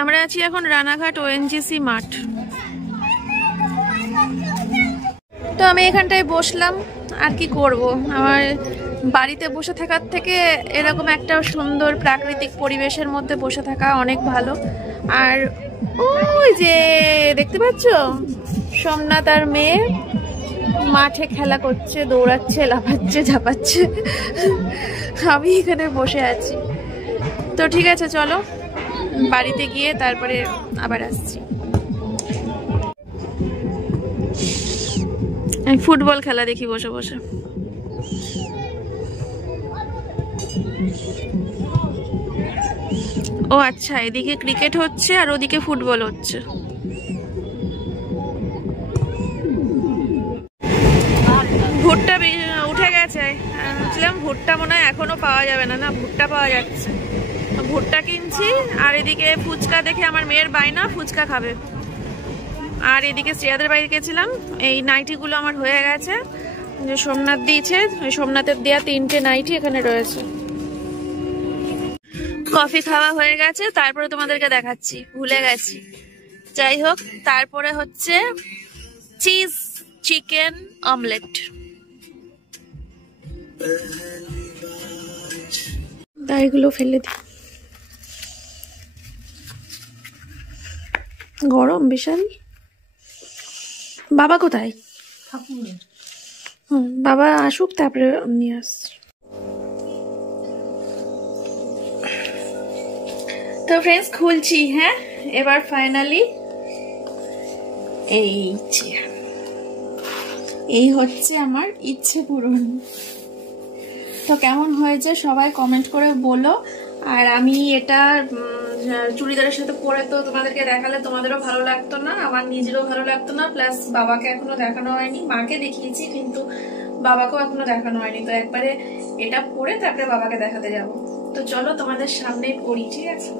আমরা আছি এখন রানাঘাট ওএনজিসি মাঠ। তো আমি এখানটায় বসলাম, আর কি করব, আমার বাড়িতে বসে থাকার থেকে এরকম একটা সুন্দর প্রাকৃতিক পরিবেশের মধ্যে বসে থাকা অনেক ভালো। আর ওই যে দেখতে পাচ্ছ সোমনাথ আর মেয়ে মাঠে খেলা করছে, দৌড়াচ্ছে, লাফাচ্ছে, ঝাঁপাচ্ছে, আমি এখানে বসে আছি। তো ঠিক আছে, চলো বাড়িতে গিয়ে তারপরে আবার আসছি। আমি ফুটবল খেলা দেখি বসে বসে। ও আচ্ছা, এদিকে ক্রিকেট হচ্ছে আর ওদিকে ফুটবল হচ্ছে। ভুট্টা উঠে গেছে, বুঝলাম ভুট্টা মনে হয় এখনো পাওয়া যাবে না। না, ভুট্টা পাওয়া যাচ্ছে। ভুট্টা কিনছি, আর এদিকে ফুচকা দেখে আমার মেয়ের বায়না, ফুচকা খাবে। আর এদিকে শ্রেয়াদের বাড়ি গেছিলাম, এই নাইটিগুলো আমার হয়ে গেছে, যে সোমনাথ দিয়েছে, ওই সোমনাথের দেয়া 3টে নাইটি এখানে রয়েছে। কফি খাওয়া হয়ে গেছে, তারপরে তোমাদেরকে দেখাচ্ছি, ভুলে গেছি। যাই হোক, তারপরে হচ্ছে চিজ চিকেন অমলেট। দাইগুলো ফেলে দিই, গরম বিশাল। বাবা কোথায়? বাবা আসুক তারপরে নিয়ে আসছি। তো ফ্রেন্ডস, খুলছি। হ্যাঁ, এবার ফাইনালি এই হচ্ছে আমার ইচ্ছে পূরণ। তো কেমন হয়েছে সবাই কমেন্ট করে বলো। আর আমি এটা চুড়িদারের সাথে পরে তো তোমাদেরকে দেখালে তোমাদেরও ভালো লাগতো না, আমার নিজেরও ভালো লাগতো না, প্লাস বাবাকে এখনো দেখানো হয়নি। মাকে দেখিয়েছি কিন্তু বাবাকেও এখনো দেখানো হয়নি। তো একবারে এটা পরে তারপরে বাবাকে দেখাতে যাব। তো চলো তোমাদের সামনেই পড়ি, ঠিক আছে?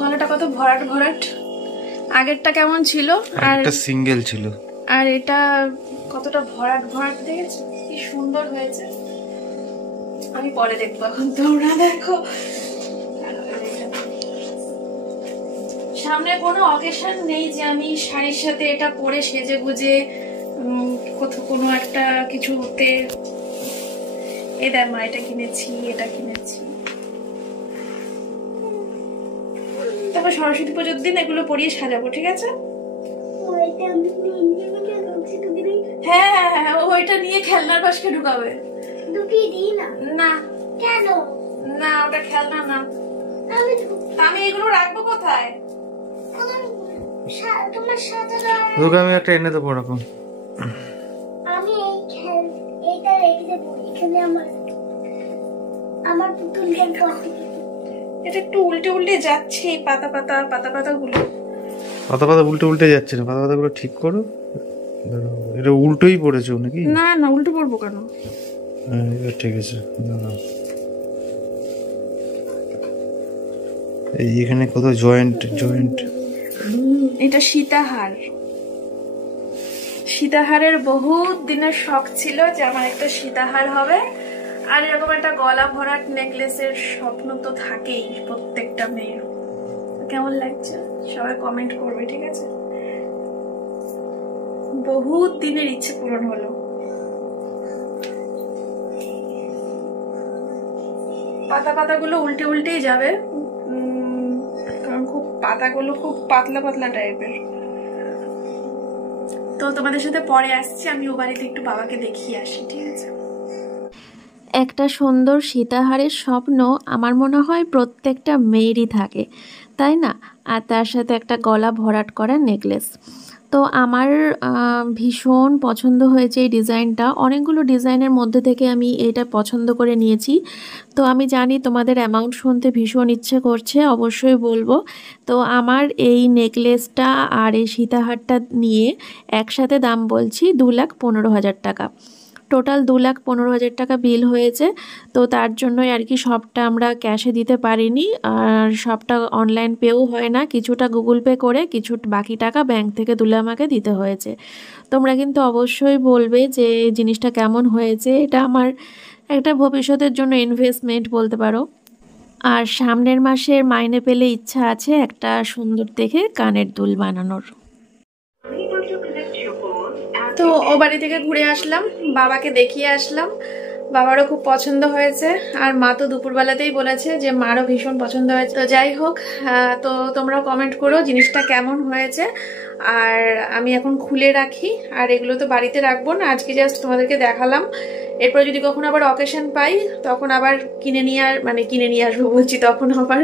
গলাটা কত ভরাট ভরাট, আগেরটা কেমন ছিল আর এটা সিঙ্গেল ছিল, আর এটা কতটা ভরাট ভরাট, দেখেছো কি সুন্দর হয়েছে। আমি পরে দেখবো, এখন তোমরা দেখো। সামনে কোনো অকেশন নেই যে আমি শাড়ির সাথে এটা পরে সেজে গুজে কোনো একটা কিছুতে এই দেখ মা এটা কিনেছি, এটা কিনেছি। তারপর সরস্বতী পুজোর দিন এগুলো পরিয়ে সাজাবো, ঠিক আছে? হ্যাঁ হ্যাঁ হ্যাঁ, ওইটা নিয়ে খেলনার বাক্সে ঢুকাবে। না কেন? না, ওটা খেলনা না। আমি এগুলো রাখবো কোথায়? আমি একটা এনে দেবো ওরকম। আমি এইটা রেখে দেবো এখানে। আমার পুতুলটার কপি। এটা একটু উল্টে উল্টে যাচ্ছে, এই পাতা পাতা পাতা পাতা গুলো। পাতা পাতা উল্টে উল্টে যাচ্ছে না, পাতা পাতাগুলো ঠিক করো। এটা উল্টোই পড়েছে নাকি? না না, উল্টো পড়বো কেন? হ্যাঁ, এটা ঠিক আছে। এই এখানে কত জয়েন্ট জয়েন্ট। এটা সীতাহার। সীতাহারের বহুত দিনের শখ ছিল যে আমার একটা সীতাহার হবে, আর এরকম একটা গলা ভরাট নেকলেসের স্বপ্ন তো থাকেই প্রত্যেকটা মেয়ের। কেমন লাগছে সবাই কমেন্ট করবে, ঠিক আছে? বহুত দিনের ইচ্ছে পূরণ হলো। পাতা পাতাগুলো উল্টে উল্টেই যাবে, কারণ খুব পাতাগুলো খুব পাতলা পাতলা টাইপের। তো তোমাদের সাথে পরে আসছি, আমি ও বাড়িতে একটু বাবাকে দেখিয়ে আসি, ঠিক আছে? একটা সুন্দর সীতাহারের স্বপ্ন আমার মনে হয় প্রত্যেকটা মেয়েরই থাকে, তাই না? আর তার সাথে একটা গলা ভরাট করা নেকলেস। তো আমার ভীষণ পছন্দ হয়েছে এই ডিজাইনটা। অনেকগুলো ডিজাইনের মধ্যে থেকে আমি এটা পছন্দ করে নিয়েছি। তো আমি জানি তোমাদের অ্যামাউন্ট শুনতে ভীষণ ইচ্ছে করছে, অবশ্যই বলবো। তো আমার এই নেকলেসটা আর এই সীতাহারটা নিয়ে একসাথে দাম বলছি 2,15,000 টাকা। টোটাল 2,15,000 টাকা বিল হয়েছে। তো তার জন্যই আর কি সবটা আমরা ক্যাশে দিতে পারিনি, আর সবটা অনলাইন পেও হয় না, কিছুটা গুগল পে করে কিছু বাকি টাকা ব্যাংক থেকে তুলে আমাকে দিতে হয়েছে। তোমরা কিন্তু অবশ্যই বলবে যে জিনিসটা কেমন হয়েছে। এটা আমার একটা ভবিষ্যতের জন্য ইনভেস্টমেন্ট বলতে পারো। আর সামনের মাসের মাইনে পেলে ইচ্ছা আছে একটা সুন্দর দেখে কানের দুল বানানোর। তো ও বাড়ি থেকে ঘুরে আসলাম, বাবাকে দেখিয়ে আসলাম, বাবারও খুব পছন্দ হয়েছে। আর মা তো দুপুরবেলাতেই বলেছে যে মারও ভীষণ পছন্দ হয়েছে। তো যাই হোক, তো তোমরা কমেন্ট করো জিনিসটা কেমন হয়েছে। আর আমি এখন খুলে রাখি, আর এগুলো তো বাড়িতে রাখবো না, আজকে জাস্ট তোমাদেরকে দেখালাম। এরপর যদি কখনো আবার অকেশন পাই তখন আবার কিনে নিয়ে আসবো বলছি, তখন আবার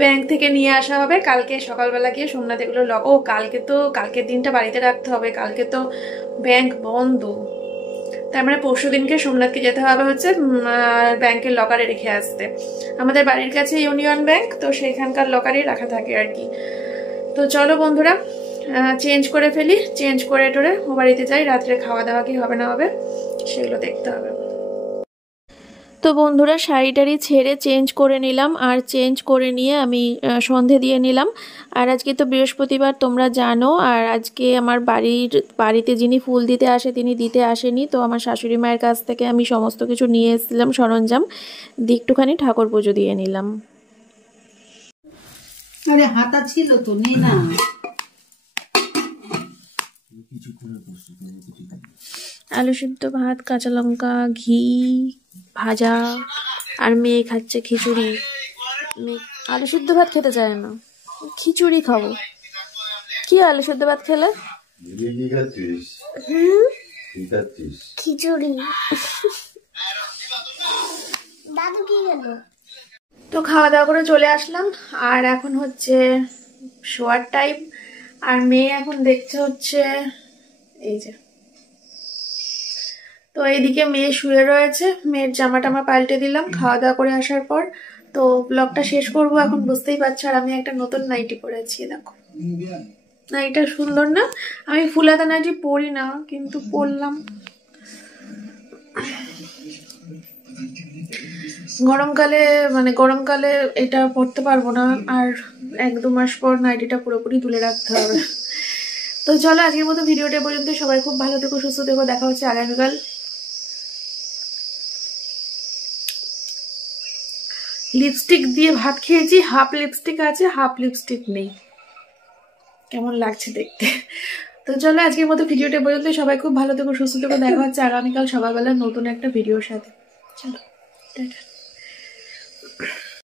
ব্যাংক থেকে নিয়ে আসা হবে। কালকে সকালবেলা গিয়ে সোমনাথ এগুলো কালকের দিনটা বাড়িতে রাখতে হবে, কালকে তো ব্যাংক বন্ধ। তার মানে পরশু দিনকে সোমনাথকে যেতে হবে হচ্ছে ব্যাংকের লকারে রেখে আসতে। আমাদের বাড়ির কাছে ইউনিয়ন ব্যাংক, তো সেখানকার লকারেই রাখা থাকে আর কি। তো চলো বন্ধুরা, চেঞ্জ করে ফেলি, চেঞ্জ করে টোরে ও বাড়িতে যাই। রাত্রে খাওয়া দাওয়া কি হবে না হবে সেগুলো দেখতে হবে। তো বন্ধুরা, শাড়িটারি ছেড়ে চেঞ্জ করে নিলাম, আর চেঞ্জ করে নিয়ে আমি সন্ধে দিয়ে নিলাম। আর আজকে তো বৃহস্পতিবার তোমরা জানো, আর আজকে আমার বাড়িতে যিনি ফুল দিতে আসে তিনি দিতে আসেনি। তো আমার শাশুড়ি মায়ের কাছ থেকে আমি সমস্ত কিছু নিয়ে এসেছিলাম সরঞ্জাম, একটুখানি ঠাকুর পুজো দিয়ে নিলাম। আরে হাতা ছিল তো, নে না। আলু সিদ্ধ, ভাত, কাঁচা লঙ্কা, ঘি, ভাজা, আর মেয়ে খাচ্ছে খিচুড়ি। আলু সিদ্ধ ভাত খেতে চায় না, খিচুড়ি খাবো। কি আলু সিদ্ধ ভাত খেলে? খিচুড়ি। দাদু কি গেল? তো খাওয়া দাওয়া করে চলে আসলাম, আর এখন হচ্ছে শোয়ার টাইম। আর মেয়ে এখন দেখছে হচ্ছে এই যে, তো এইদিকে মেয়ে শুয়ে রয়েছে, মেয়ের জামা টামা পাল্টে দিলাম খাওয়া দাওয়া করে আসার পর। তো ব্লগটা শেষ করব এখন, বুঝতেই পারছো। আর আমি একটা নতুন নাইটি পরেছি, দেখো নাইটা সুন্দর না? আমি ফুলাতা নাইটি পরি না, কিন্তু পরলাম। গরমকালে এটা পরতে পারবো না, আর 1-2 মাস পর নাইটিটা পুরোপুরি তুলে রাখতে হবে। তো চলো আজকের মতো ভিডিওটা পর্যন্ত। সবাই খুব ভালো থেকো, সুস্থ থেকো, দেখা হচ্ছে আগামীকাল। লিপস্টিক দিয়ে ভাত খেয়েছি, হাফ লিপস্টিক আছে হাফ লিপস্টিক নেই, কেমন লাগছে দেখতে। তো চলো আজকের মতো ভিডিওটা পর্যন্ত। সবাই খুব ভালো থেকো, সুস্থ থেকো, দেখা হচ্ছে আগামীকাল সকালবেলা নতুন একটা ভিডিওর সাথে। চলো টাটা।